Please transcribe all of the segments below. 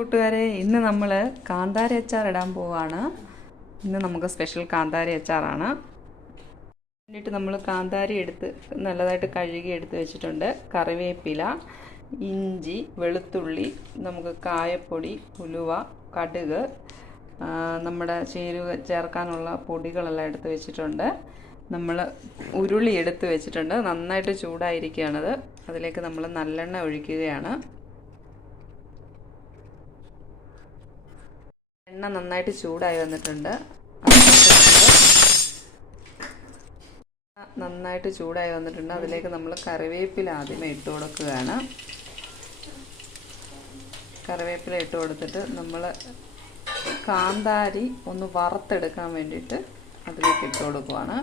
കൂട്ടുകാരെ ഇന്ന് നമ്മൾ കാന്താരി അച്ചാർ ഇടാൻ പോവാണ്. ഇന്ന് നമുക്ക് സ്പെഷ്യൽ കാന്താരി അച്ചാറാണ് വേണ്ടിയിട്ട് നമ്മൾ കാന്താരി എടുത്ത് നല്ലതായിട്ട് കഴുകി എടുത്ത് വെച്ചിട്ടുണ്ട്. കറിവേപ്പില ഇഞ്ചി വെളുത്തുള്ളി നമുക്ക് കായപ്പൊടി ഉലുവ കടുക് നമ്മുടെ ചേരുവ ചേർക്കാനുള്ള പൊടികളെല്ലാം എടുത്ത് വെച്ചിട്ടുണ്ട്. നമ്മൾ ഉരുളി എടുത്ത് വെച്ചിട്ടുണ്ട്. നന്നായിട്ട് ചൂടായിരിക്കുകയാണത്. അതിലേക്ക് നമ്മൾ നല്ലെണ്ണ ഒഴിക്കുകയാണ്. എണ്ണ നന്നായിട്ട് ചൂടായി വന്നിട്ടുണ്ട്. നന്നായിട്ട് ചൂടായി വന്നിട്ടുണ്ട്. അതിലേക്ക് നമ്മൾ കറിവേപ്പില ആദ്യമേ ഇട്ട് കൊടുക്കുകയാണ്. കറിവേപ്പില ഇട്ട് കൊടുത്തിട്ട് നമ്മൾ കാന്താരി ഒന്ന് വറുത്തെടുക്കാൻ വേണ്ടിയിട്ട് അതിലേക്ക് ഇട്ട് കൊടുക്കുവാണ്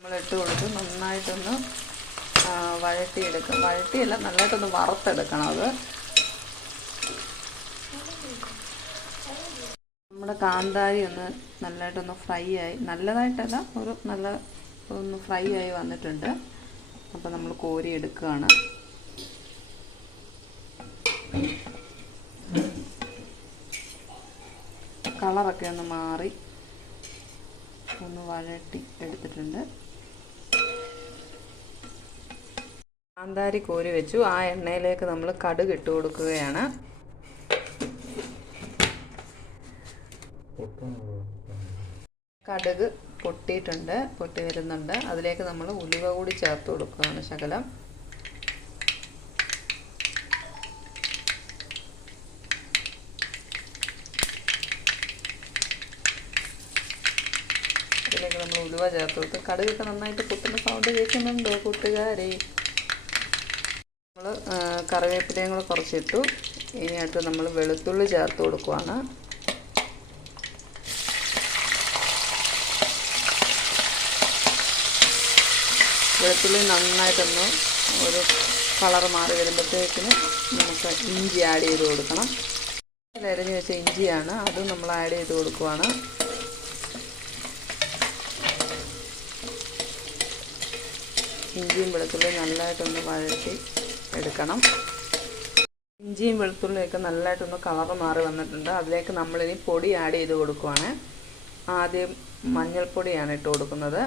നമ്മൾ ഇട്ട് കൊടുത്ത് നന്നായിട്ടൊന്ന് ആ, വഴട്ടിയെടുക്കും വഴട്ടിയല്ല നല്ലതായിട്ടൊന്ന് വറുത്തെടുക്കണം അത്. നമ്മുടെ കാന്താരി ഒന്ന് നല്ലതായിട്ടൊന്ന് ഫ്രൈ ആയി നല്ലതായിട്ടല്ല ഒരു നല്ല ഒന്ന് ഫ്രൈ ആയി വന്നിട്ടുണ്ട്. അപ്പോൾ നമ്മൾ കോരി എടുക്കുകയാണ്. കളറൊക്കെ ഒന്ന് മാറി ഒന്ന് വഴട്ടി എടുത്തിട്ടുണ്ട്. കാന്താരി കോരി വെച്ചു. ആ എണ്ണയിലേക്ക് നമ്മൾ കടുക് ഇട്ട് കൊടുക്കുകയാണ്. കടുക് പൊട്ടിയിട്ടുണ്ട് പൊട്ടി വരുന്നുണ്ട്. അതിലേക്ക് നമ്മൾ ഉലുവ കൂടി ചേർത്ത് കൊടുക്കുകയാണ് ശകലം. ഇതിലേക്ക് നമ്മൾ ഉലുവ ചേർത്ത് കൊടുത്ത് കടുകൊക്കെ നന്നായിട്ട് പൊട്ടുന്ന സൗണ്ട് കേൾക്കുന്നുണ്ടോ കൂട്ടുകാരെ? കറിവേപ്പിലയും കൂടെ കുറച്ചിട്ടു. ഇനി അടുത്ത് നമ്മൾ വെളുത്തുള്ളി ചേർത്ത് കൊടുക്കുവാണ്. വെളുത്തുള്ളി നന്നായിട്ടൊന്ന് ഒരു കളർ മാറി വരുമ്പോഴത്തേക്കിന് നമുക്ക് ഇഞ്ചി ആഡ് ചെയ്ത് കൊടുക്കണം. അരിഞ്ഞ് വെച്ച ഇഞ്ചിയാണ്. അത് നമ്മൾ ആഡ് ചെയ്ത് കൊടുക്കുവാണ്. ഇഞ്ചിയും വെളുത്തുള്ളിയും നല്ലതായിട്ടൊന്ന് വഴറ്റി എടുക്കണം. ഇഞ്ചിയും വെളുത്തുള്ളിയൊക്കെ നല്ലതായിട്ടൊന്ന് കളറ് മാറി വന്നിട്ടുണ്ട്. അതിലേക്ക് നമ്മളിനി പൊടി ആഡ് ചെയ്ത് കൊടുക്കുവാണ്. ആദ്യം മഞ്ഞൾപ്പൊടിയാണ് ഇട്ട് കൊടുക്കുന്നത്.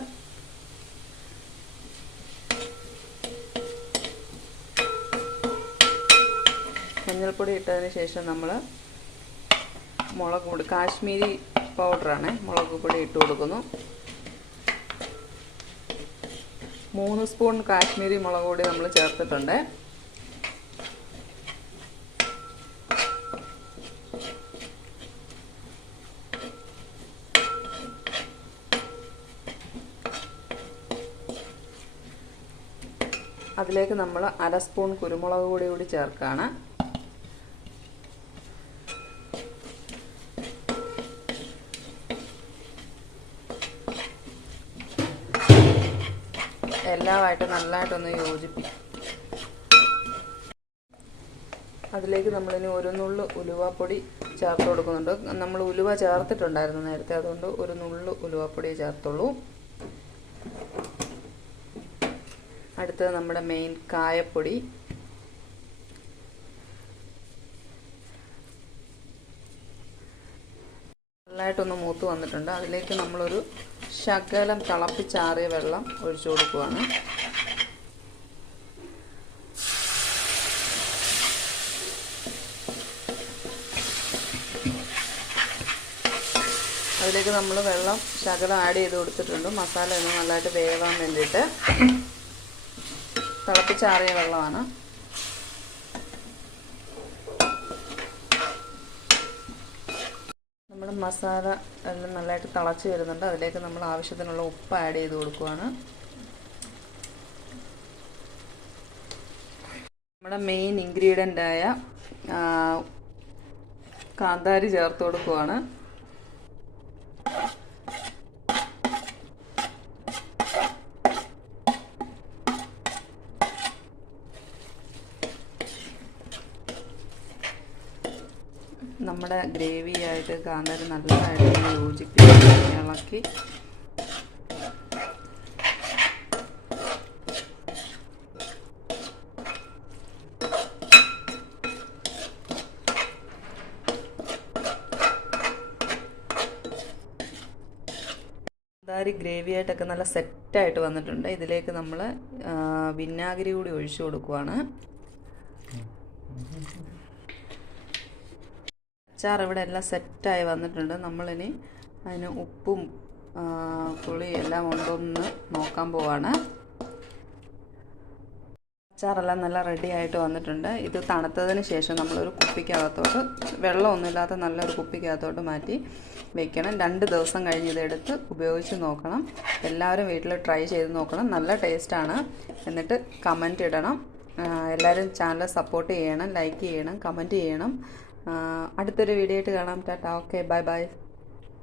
മഞ്ഞൾപ്പൊടി ഇട്ടതിന് ശേഷം നമ്മൾ മുളക് പൊടി കാശ്മീരി പൗഡറാണ് മുളക് പൊടി ഇട്ട് കൊടുക്കുന്നു. മൂന്ന് സ്പൂൺ കാശ്മീരി മുളക് പൊടി നമ്മൾ ചേർത്തിട്ടുണ്ട്. അതിലേക്ക് നമ്മൾ അര സ്പൂൺ കുരുമുളക് പൊടി കൂടി ചേർക്കുകയാണ് എല്ലാമായിട്ട് നല്ലതായിട്ടൊന്ന് യോജിപ്പിക്കും അതിലേക്ക് നമ്മളിനി ഒരു നുള്ളു ഉലുവപ്പൊടി ചേർത്ത് കൊടുക്കുന്നുണ്ട്. നമ്മൾ ഉലുവ ചേർത്തിട്ടുണ്ടായിരുന്നു നേരത്തെ. അതുകൊണ്ട് ഒരു നുള്ളു ഉലുവപ്പൊടി ചേർത്തുള്ളൂ. അടുത്തത് നമ്മുടെ മെയിൻ കായപ്പൊടി. നന്നായിട്ടൊന്ന് മൂത്ത് വന്നിട്ടുണ്ട്. അതിലേക്ക് നമ്മളൊരു ശകലം തിളപ്പിച്ചാറിയ വെള്ളം ഒഴിച്ചു കൊടുക്കുവാണ്. അതിലേക്ക് നമ്മൾ വെള്ളം ശകലം ആഡ് ചെയ്ത് കൊടുത്തിട്ടുണ്ട്. മസാല ഒന്ന് നല്ലതായിട്ട് വേവാൻ വേണ്ടിയിട്ട്. തിളപ്പിച്ചാറിയ വെള്ളമാണ്. നമ്മുടെ മസാല എല്ലാം നല്ലതായിട്ട് തിളച്ച് വരുന്നുണ്ട്. അതിലേക്ക് നമ്മൾ ആവശ്യത്തിനുള്ള ഉപ്പ് ആഡ് ചെയ്ത് കൊടുക്കുവാണ്. നമ്മുടെ മെയിൻ ഇൻഗ്രീഡിയന്റായ കാന്താരി ചേർത്ത് കൊടുക്കുവാണ്. നമ്മുടെ ഗ്രേവി ആയിട്ട് കാന്താരി നല്ലതായിട്ട് യോജിപ്പിച്ച് ഇളക്കി. കാന്താരി ഗ്രേവി ആയിട്ടൊക്കെ നല്ല സെറ്റായിട്ട് വന്നിട്ടുണ്ട്. ഇതിലേക്ക് നമ്മൾ വിനാഗിരി കൂടി ഒഴിച്ചു കൊടുക്കുവാണ്. അച്ചാർ ഇവിടെ എല്ലാം സെറ്റായി വന്നിട്ടുണ്ട്. നമ്മളിനി അതിന് ഉപ്പും പുളി പുളിയും എല്ലാം ഉണ്ടോന്ന് നോക്കാൻ പോവാണ്. അച്ചാറെല്ലാം നല്ല റെഡി ആയിട്ട് വന്നിട്ടുണ്ട്. ഇത് തണുത്തതിന് ശേഷം നമ്മളൊരു കുപ്പിക്കകത്തോട്ട് വെള്ളമൊന്നുമില്ലാത്ത നല്ലൊരു കുപ്പിക്കകത്തോട്ട് മാറ്റി വെക്കണം. രണ്ട് ദിവസം കഴിഞ്ഞ് ഇതെടുത്ത് ഉപയോഗിച്ച് നോക്കണം. എല്ലാവരും വീട്ടിൽ ട്രൈ ചെയ്ത് നോക്കണം. നല്ല ടേസ്റ്റാണ് എന്നിട്ട് കമന്റ് ഇടണം. എല്ലാവരും ചാനൽ സപ്പോർട്ട് ചെയ്യണം ലൈക്ക് ചെയ്യണം കമന്റ് ചെയ്യണം. അടുത്തൊരു വീഡിയോ ആയിട്ട് കാണാം ടാറ്റ ഓക്കെ ബൈ ബൈ